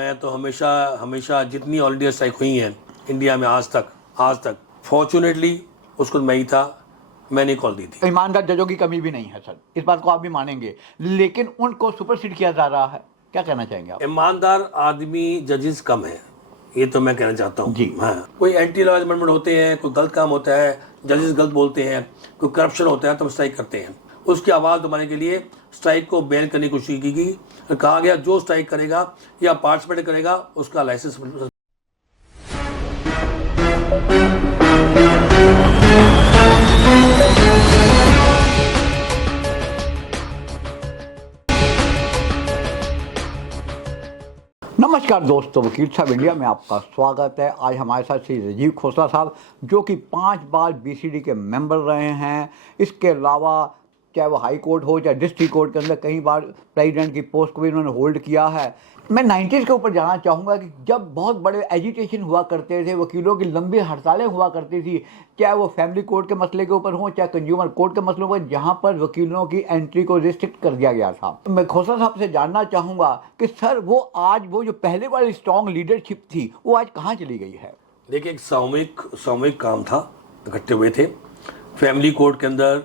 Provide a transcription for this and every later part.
मैं तो हमेशा हमेशा जितनी ऑल इंडिया स्ट्राइक हुई हैं इंडिया में आज तक फॉर्चुनेटली उसको मैं ही था, मैंने कॉल दी थी। ईमानदार जजों की कमी भी नहीं है सर, इस बात को आप भी मानेंगे, लेकिन उनको सुपरसीड किया जा रहा है, क्या कहना चाहेंगे आप? ईमानदार आदमी जजेस कम है, ये तो मैं कहना चाहता हूँ जी। हाँ, कोई एंटी लॉ अमेंडमेंट होते हैं, कोई गलत काम होता है, जजेस गलत बोलते हैं, कोई करप्शन होता है तो हम स्ट्राइक करते हैं। उसकी आवाज़ दबाने के लिए स्ट्राइक को बैन करने की कोशिश की गई। कहा गया जो स्ट्राइक करेगा या पार्टिसिपेट करेगा उसका लाइसेंस। नमस्कार दोस्तों, वकील साहब इंडिया में आपका स्वागत है। आज हमारे साथ श्री राजीव खोसला साहब, जो कि 5 बार बीसीडी के मेंबर रहे हैं। इसके अलावा चाहे वो हाई कोर्ट हो चाहे डिस्ट्रिक्ट कोर्ट के अंदर कई बार प्रेसिडेंट की पोस्ट को भी उन्होंने होल्ड किया है। मैं 90s के ऊपर जाना चाहूँगा कि जब बहुत बड़े एजिटेशन हुआ करते थे, वकीलों की लंबी हड़तालें हुआ करती थी, चाहे वो फैमिली कोर्ट के मसले के ऊपर हो चाहे कंज्यूमर कोर्ट के मसलों पर, जहाँ पर वकीलों की एंट्री को रिस्ट्रिक्ट कर दिया गया था। मैं खोसला साहब से जानना चाहूँगा कि सर वो जो पहले वाली स्ट्रॉन्ग लीडरशिप थी वो आज कहाँ चली गई है? देखिए, एक सामूहिक काम था, इकट्ठे हुए थे फैमिली कोर्ट के अंदर,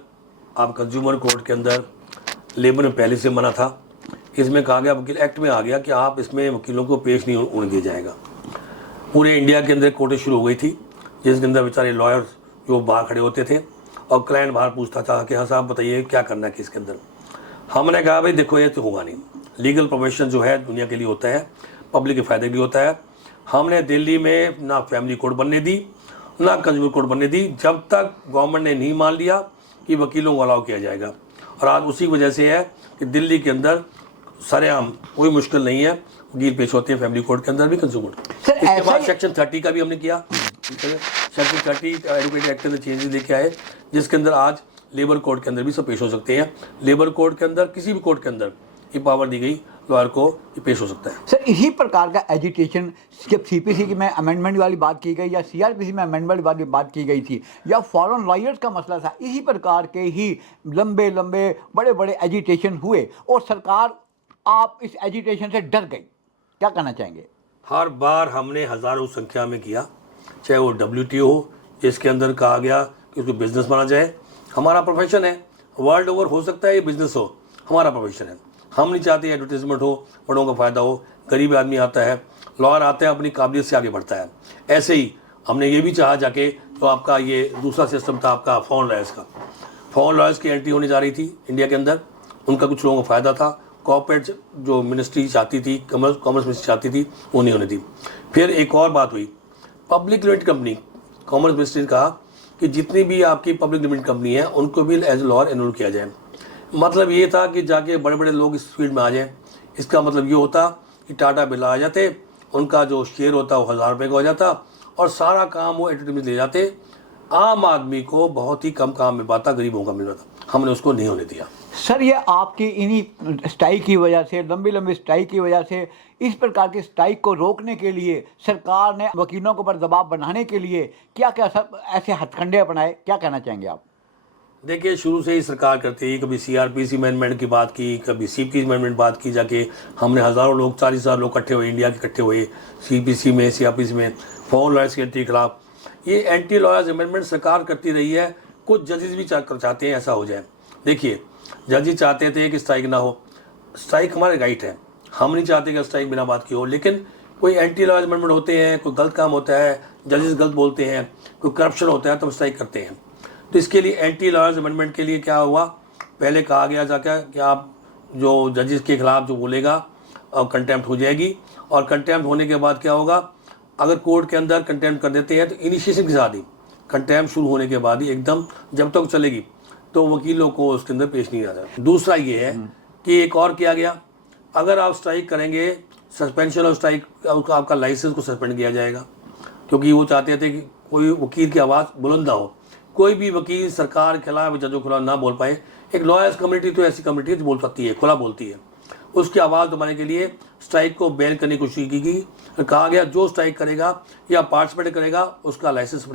आप कंज्यूमर कोर्ट के अंदर। लेबर में पहले से मना था, इसमें कहा गया, वकील एक्ट में आ गया कि आप इसमें वकीलों को पेश नहीं होने दिया जाएगा। पूरे इंडिया के अंदर कोर्टें शुरू हो गई थी, जिसके अंदर बेचारे लॉयर्स जो बाहर खड़े होते थे और क्लाइंट बाहर पूछता था कि हाँ साहब बताइए क्या करना है केस के अंदर। हमने कहा भाई देखो ये तो होगा नहीं, लीगल प्रोफेशन जो है दुनिया के लिए होता है, पब्लिक के फायदे के लिए होता है। हमने दिल्ली में ना फैमिली कोर्ट बनने दी ना कंज्यूमर कोर्ट बनने दी, जब तक गवर्नमेंट ने नहीं मान लिया कि वकीलों को अलाउ किया जाएगा। और आज उसी वजह से है कि दिल्ली के अंदर सरेआम कोई मुश्किल नहीं है, वकील पेश होते हैं फैमिली कोर्ट के अंदर भी, कंज्यूमर। इसके बाद सेक्शन 30 का भी हमने किया। सेक्शन 30 एडवोकेट एक्ट के अंदर चेंजेस लेके आए, जिसके अंदर आज लेबर कोर्ट के अंदर भी सब पेश हो सकते हैं। लेबर कोर्ट के अंदर, किसी भी कोर्ट के अंदर ये पावर दी गई लॉयर को, ये पेश हो सकता है। सर, इसी प्रकार का एजिटेशन जब सीपीसी की में अमेंडमेंट वाली बात की गई या सीआरपीसी में अमेंडमेंट वाली बात की गई थी या फॉरेन लॉयर्स का मसला था, इसी प्रकार के ही लंबे बड़े बड़े एजिटेशन हुए और सरकार आप इस एजिटेशन से डर गई, क्या कहना चाहेंगे? हर बार हमने हज़ारों संख्या में किया, चाहे वो WTO हो जिसके अंदर कहा गया कि उसको बिजनेस माना जाए। हमारा प्रोफेशन है, वर्ल्ड ओवर हो सकता है ये बिजनेस हो, हमारा प्रोफेशन है। हम नहीं चाहते एडवर्टीजमेंट हो, बड़ों का फ़ायदा हो, गरीब आदमी आता है, लॉयर आता है, अपनी काबिलियत से आगे बढ़ता है। ऐसे ही हमने ये भी चाहा जाके, तो आपका ये दूसरा सिस्टम था आपका फॉरेन लॉयर्स का। फॉरेन लॉयर्स की एंट्री होने जा रही थी इंडिया के अंदर, उनका कुछ लोगों को फ़ायदा था। कॉर्पोरेट जो मिनिस्ट्री चाहती थी, कॉमर्स मिनिस्ट्री चाहती थी, वो नहीं होने दी। फिर एक और बात हुई, public limited company, commerce ministry ने कहा कि जितनी भी आपकी पब्लिक लिमिटेड कंपनी है उनको भी एज लॉयर एनरोल किया जाए। मतलब ये था कि जाके बड़े बड़े लोग इस फील्ड में आ जाएं। इसका मतलब ये होता कि टाटा बिरला आ जाते, उनका जो शेयर होता वो 1000 रुपये का हो जाता और सारा काम वो एडवर्टीजमेंट ले जाते। आम आदमी को बहुत ही कम काम मिल पाता, गरीबों का मिल पाता। हमने उसको नहीं होने दिया। सर, ये आपकी इन्हीं स्ट्राइक की वजह से, लंबी स्ट्राइक की वजह से, इस प्रकार की स्ट्राइक को रोकने के लिए सरकार ने वकीलों के ऊपर दबाव बनाने के लिए क्या क्या सब ऐसे हथकंडे अपनाए, क्या कहना चाहेंगे आप? देखिए, शुरू से ही सरकार करती है, कभी CRPC अमेंडमेंट की बात की, कभी CPC अमेंडमेंट बात की। जाके हमने हज़ारों लोग, 40,000 लोग इकट्ठे हुए, इंडिया के इकट्ठे हुए CPC में, CRPC में, फॉरेन लॉयर्स की एंट्री के खिलाफ। ये एंटी लॉयर्स अमेंडमेंट सरकार करती रही है। कुछ जजेस भी चाहते हैं ऐसा हो जाए। देखिए, जजेस चाहते थे कि स्ट्राइक ना हो, स्ट्राइक हमारे राइट है, हम नहीं चाहते कि स्ट्राइक बिना बात की हो। लेकिन कोई एंटी लॉयर्स अमेंडमेंट होते हैं, कोई गलत काम होता है, जजेस गलत बोलते हैं, कोई करप्शन होता है तो हम स्ट्राइक करते हैं। तो इसके लिए एंटी लॉयर्स अमेंडमेंट के लिए क्या हुआ, पहले कहा गया जाकर कि आप जो जजेस के खिलाफ जो बोलेगा और कंटेम्प्ट हो जाएगी। और कंटेम्प्ट होने के बाद क्या होगा, अगर कोर्ट के अंदर कंटेम्प्ट कर देते हैं तो इनिशिएशन के साथ ही, कंटेम्प्ट शुरू होने के बाद ही एकदम जब तक चलेगी तो वकीलों को उसके अंदर पेश नहीं आता। दूसरा ये है कि एक और किया गया, अगर आप स्ट्राइक करेंगे, सस्पेंशन ऑफ स्ट्राइक, आपका लाइसेंस को सस्पेंड किया जाएगा। क्योंकि वो चाहते थे कि कोई वकील की आवाज़ बुलंद ना हो, कोई भी वकील सरकार के खिलाफ, जजों के खिलाफ ना बोल पाए। एक लॉयर्स कम्युनिटी तो ऐसी कम्युनिटी है जो बोल सकती है, खुला बोलती है। उसकी आवाज़ दबाने के लिए स्ट्राइक को बैन करने की कोशिश की गई। कहा गया जो स्ट्राइक करेगा या पार्टिसिपेट करेगा उसका लाइसेंस